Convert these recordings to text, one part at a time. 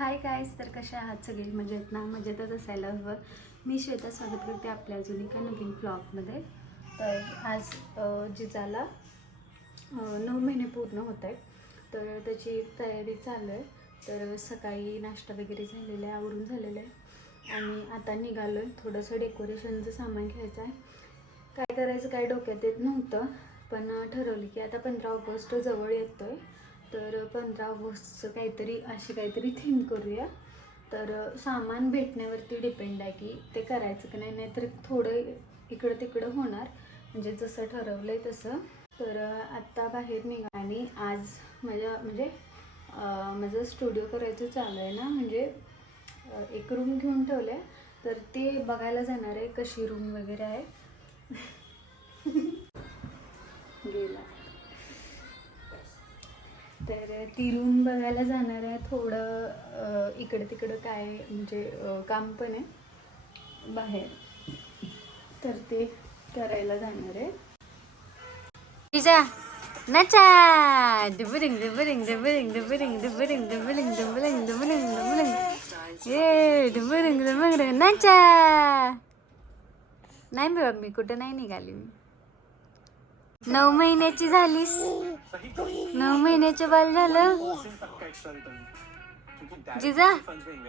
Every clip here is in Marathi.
हाय गाईज तर कशा आहात सगळे? मजेत ना? मजेतच असायला हवं. मी श्वेता स्वागत करते आपल्या अजून एका नवीन ब्लॉगमध्ये तर आज जिजाला नऊ महिने पूर्ण होत आहेत तर त्याची तयारी चालू आहे तर सकाळी नाश्ता वगैरे झालेला आहे आवरून झालेला आहे. आणि आता निघालो आहे थोडंसं डेकोरेशनचं सामान घ्यायचं आहे. काय करायचं काय डोक्यात येत नव्हतं. पण ठरवलं की आता पंधरा ऑगस्ट जवळ येतो आहे तर पंधरा ऑगस्टचं काहीतरी अशी काहीतरी थीम करूया. तर सामान भेटण्यावरती डिपेंड आहे की ते करायचं की नाही नाहीतर थोडं इकडं तिकडं होणार. म्हणजे जसं ठरवलं आहे तसं. तर आत्ता बाहेर निघा आणि आज माझ्या म्हणजे माझं स्टुडिओ करायचं चालू आहे ना म्हणजे एक रूम घेऊन ठेवलं आहे तर ते बघायला जाणार आहे कशी रूम वगैरे आहे. तर तिरून बघायला जाणार आहे थोडं इकडं तिकडं काय म्हणजे काम पण आहे. बाहेर. तर ते करायला जाणार आहे. नाही बाबा मी कुठं नाही निघाली मी. नऊ महिन्याची झालीस. नऊ महिन्याचं बाल झालं. जिजा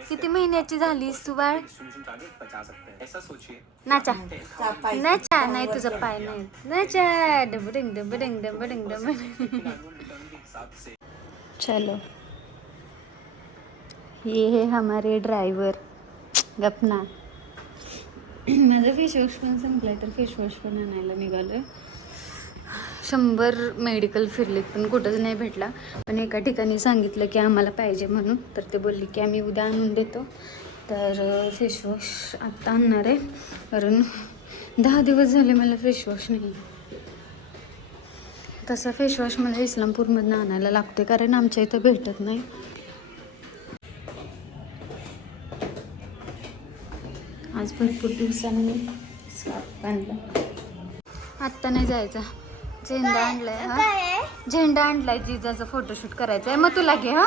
किती महिन्याची झालीस तू बाळ? नाचा. नाचा. नाही तुझा पाय नाही. नाचा. डबडिंग डबडिंग डबडिंग डबडिंग. चलो. ये है हमारे ड्रायव्हर गपना. माझं फेसवॉश पण संपलाय तर फेसवॉश पण आणायला निघालोय. शंभर मेडिकल फिरलेत पण कुठंच नाही भेटला. पण एका ठिकाणी सांगितलं की आम्हाला पाहिजे म्हणून. तर ते बोलले की आम्ही उद्या आणून देतो. तर फेसवॉश आत्ता आणणार आहे. कारण दहा दिवस झाले मला फेसवॉश नाही. तसा फेसवॉश मला इस्लामपूरमधनं आणायला लागते कारण आमच्या इथं भेटत नाही. आज भरपूर दिवसांनी स्कार्फ आत्ता नाही जायचा. झेंडा आणलाय हा? झेंडा आणलाय जिजाचा फोटोशूट करायचा आहे मग तुला घे हा?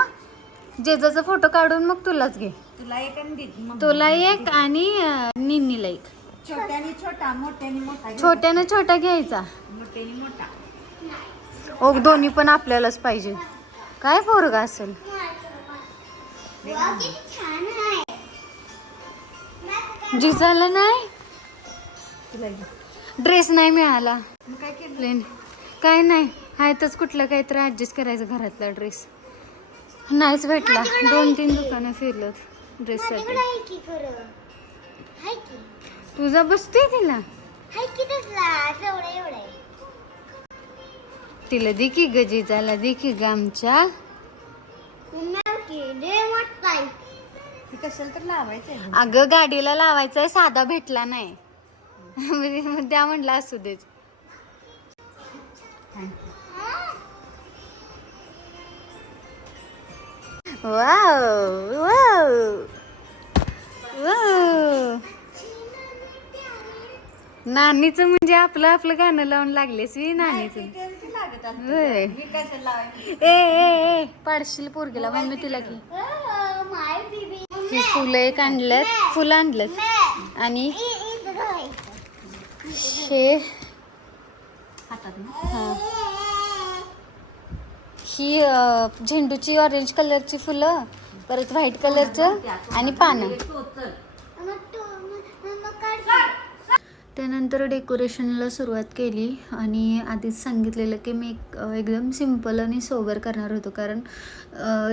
जेजाचा फोटो काढून मग तुलाच घे. तुला एक आणि दीदी मग तुला एक आणि निन्नीला एक. छोट्याने छोटा मोठ्याने मोठा घे. छोट्यानं छोटा घ्यायचा. मोठ्याने मोठा. ओ दोन्ही पण आपल्यालाच पाहिजे. काय पोरगा असेल? जिजाला नाही? तुला घे. ड्रेस नाही मिळाला. मग काय केलं? प्लेन काय नाही. हायतच कुठलं काहीतरी ॲडजस्ट करायचं घरातला ड्रेस नाहीच भेटला. दोन तीन दुकानं फिरलं ड्रेससाठी तुझा बसते तिला तिला दे की गजीजाला दे की गामच्या हे कशाला तर लावायचंय अगं गाडीला लावायचा आहे साधा भेटला नाही. म्हणजे मग त्या म्हणलं असू देच. वाव वाव वाव नानीचं म्हणजे आपलं आपलं गाणं लावून लागलेस मी नानीचं. होय. ए ए ए पाडशील पोरगेला मम्मी तिला की ही फुलं एक आणलं फुलं आणलं आणि हे हातात ना? हा. ही अ, झेंडूची ऑरेंज कलरची फुलं परत व्हाईट कलरचं आणि पानं. त्यानंतर डेकोरेशनला सुरुवात केली आणि आधीच सांगितलेलं की मी एक एकदम सिंपल आणि सोबर करणार होतो. कारण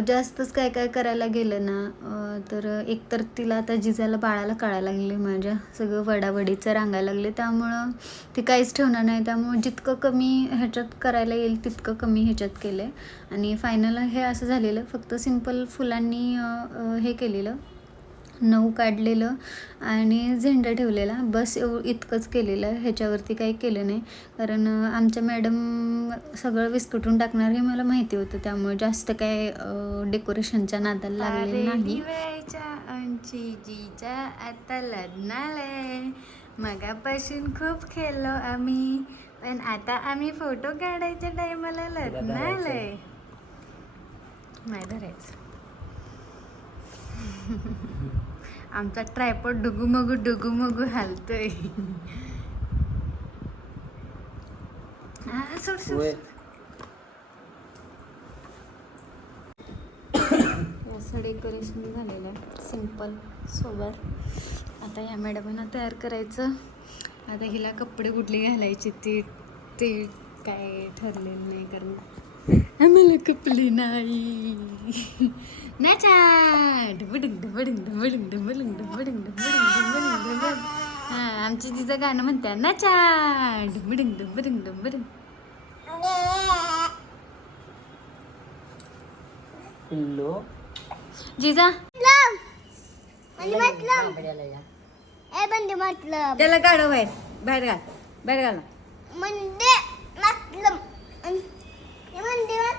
जास्तच काय काय करायला गेलं ना तर एकतर तिला आता जिजाला बाळाला कळायला लागले माझ्या सगळं वडावडीचं रांगायला लागले. त्यामुळं ती काहीच ठेवणार नाही. त्यामुळं जितकं कमी ह्याच्यात करायला येईल तितकं कमी ह्याच्यात केलं आहे आणि फायनल हे असं झालेलं फक्त सिंपल फुलांनी हे केलेलं. नऊ काढलेलं आणि झेंडा ठेवलेला. बस एव इतकंच केलेलं. ह्याच्यावरती काही केलं नाही. कारण आमच्या मॅडम सगळं विस्कटून टाकणार हे मला माहिती होतं. त्यामुळे जास्त काय डेकोरेशनच्या नादाला लागले नाही. आमची जीजा आता लग्नाला मगापासून खूप खेळलो आम्ही. पण आता आम्ही फोटो काढायच्या टायमाला लग्नाला नाही धरायचं आमचा ट्रायपॉड डुगुमगू डुगुमगू हालतोय. आ, सोड, सोड. असं डेकोरेशन झालेलं आहे. Simple sober. आता या मॅडमांना तयार करायचं. आता हिला कपडे कुठले घालायचे ते ते काय ठरलेलं नाही कारण आम्हाला कपली नाही. नाचा ढबडिंग ढबडिंग ढबडिंग ढबडिंग ढबडिंग ढबडिंग हा आमची तिचं गाणं म्हणत्या नाचा ढबडिंग ढबडिंग ढबडिंग पिल्लो. जिजा. ए बंदे मतलब. त्याला काढ बाहेर. बाहेर घाल. बाहेर घाल म्हणजे मतलब.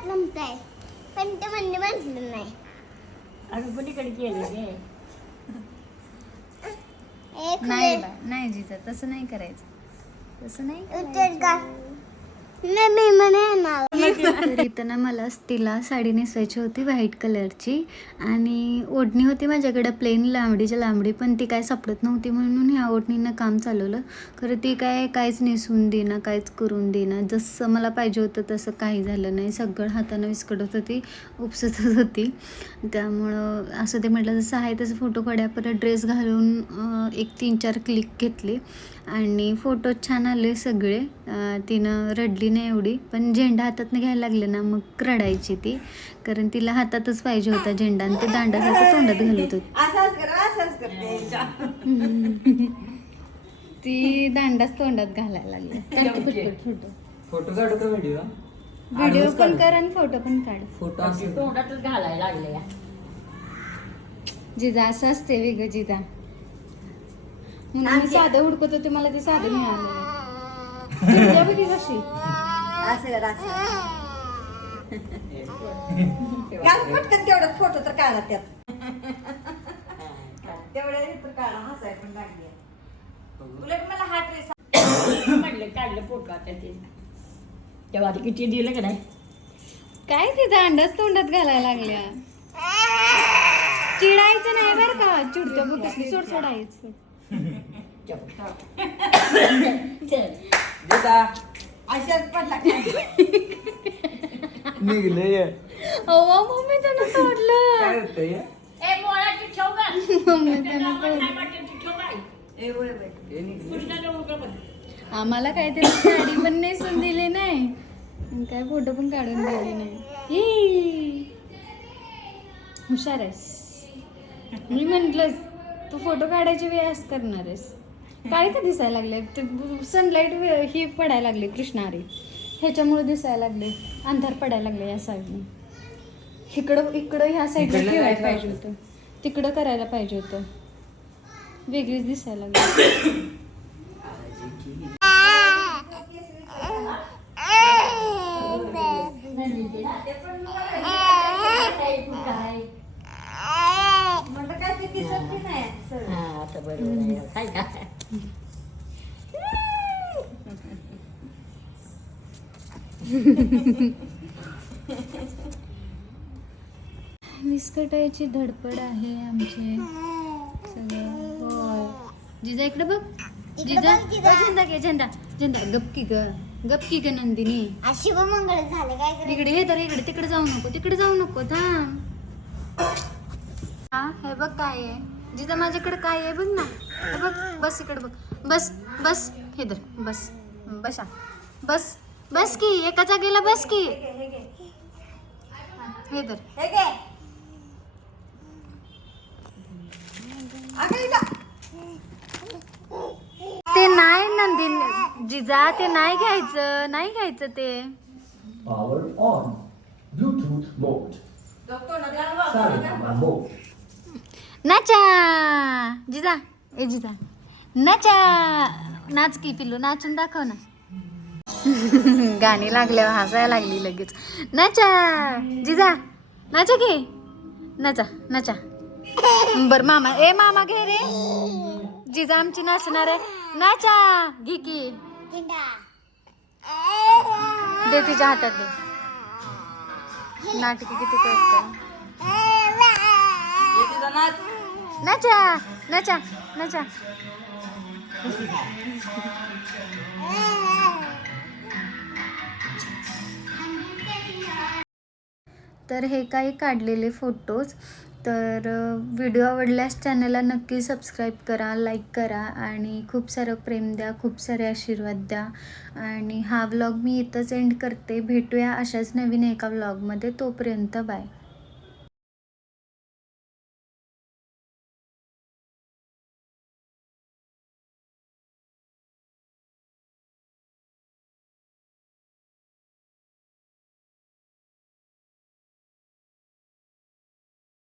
मतलब काय पण ते म्हणजे म्हटलं नाही. अडपणीकडे केले गे? एक नाही बा नाही जिजा तसं नाही करायचं. तसं नाही का? नाही मी म्हणे इथं ना मला तिला साडी नेसवायची होती व्हाईट कलरची आणि ओढणी होती माझ्याकडे प्लेन लांबडीच्या लांबडी पण ती काय सापडत नव्हती म्हणून ह्या ओढणीनं काम चालवलं. खरं ती काय काहीच नेसून देना काहीच करून देना जसं मला पाहिजे होतं तसं काही झालं नाही. सगळं हातानं विस्कडत होती उपसतच होती. त्यामुळं असं ते म्हटलं जसं आहे तसं फोटो काढ्या. परत ड्रेस घालून एक तीन चार क्लिक घेतले. आणि फोटो छान आले सगळे. तिनं रडली नाही एवढी. पण झेंडा हातात घ्यायला लागले ना मग रडायची ती. कारण तिला हातातच पाहिजे होता झेंडा आणि ते दांडासारखं तोंडात घालत होती. ती दांडाच तोंडात घालायला लागली. Photo photo. काढू का व्हिडिओ व्हिडिओ पण कर आणि फोटो पण काढ. फोटो असं तोंडातच घालायला लागले जिजा असं असते वेगळं जिजा. म्हणून मी साधं हुडकत होते मला ते साधं मिळालं कशी. असं कर असं घाल पटकन तेवढं फोटो तर काढा त्यात. तेवढ्या तर काढा हसाय पण लागली. उलट मला हा ड्रेस म्हटलं काढलं फोटो आता ते. तेव्हा ते किती दिलं का नाही? काय ते दांडाच तोंडात घालायला लागल्या? चिडायचं नाही बरं का? चिडतो बघ कसली सोड सोडायचं अशाच पडला निघलं अव्वा मम्मी त्यानं तोडलं. काय होतंय? मम्मी त्यानं तोडलं. ए होय बाई. हे निघलं आम्हाला काहीतरी साडी पण नेसून दिली नाही. आणि काय फोटो पण काढून दिले नाही. ई. हुशार आहेस. मी म्हंटलच तू फोटो काढायची वेळस करणार आहेस. काय का दिसायला लागले? ते सनलाईट ही पडायला लागली कृष्णारी ह्याच्यामुळे दिसायला लागले अंधार पडायला लागले या साईडने इकडं इकडं ह्या साईडला ठेवायला पाहिजे होतं. तिकडं करायला पाहिजे होतं. वेगळीच दिसायला लागली. हा आता बरोबर विस्कटायची धडपड आहे आमचे. सगळं. होय. जिजा इकडे बघ. जिजा. झेंडा घे झेंडा. झेंडा. गपकी ग. गपकी ग नंदिनी. शिवमंगळ झालं. काय? इकडे हे तर इकडे. तिकडे जाऊ नको. तिकडे जाऊ नको. थांब. हा हे बघ काय आहे. जिजा माझ्याकडे काय आहे? बघ ना. बघ बस इकडे बघ. बस बस. हे धर. बस. बसा बस. बस की. एका जागेला बस की. हे धर. हे. ते नाही नंदिन जिजा ते नाही घ्यायचं. नाही घ्यायचं ते. Powered on. Bluetooth mode. mode. नाचा. जिजा. ए जिजा नाचा नाच की पिल्लू नाचून दाखव ना. गाणी लागल्यावर हसायला लागली लगेच. नाचा जिजा नाचा घे नाचा नाचा. बर मामा ए मामा घे रे. जिजा आमची नाचणार आहे. नाचा घे की. दे तिच्या हातात दे. नाटकी किती करते. नाच नचा. नचा तर हे काही काढलेले फोटोज तर व्हिडिओ आवडल्यास चॅनलला नक्की सबस्क्राईब करा लाईक करा आणि खूप सारं प्रेम द्या खूप सारे आशीर्वाद द्या. आणि हा व्लॉग मी इथंच एंड करते. भेटूया अशाच नवीन एका व्लॉगमध्ये तोपर्यंत बाय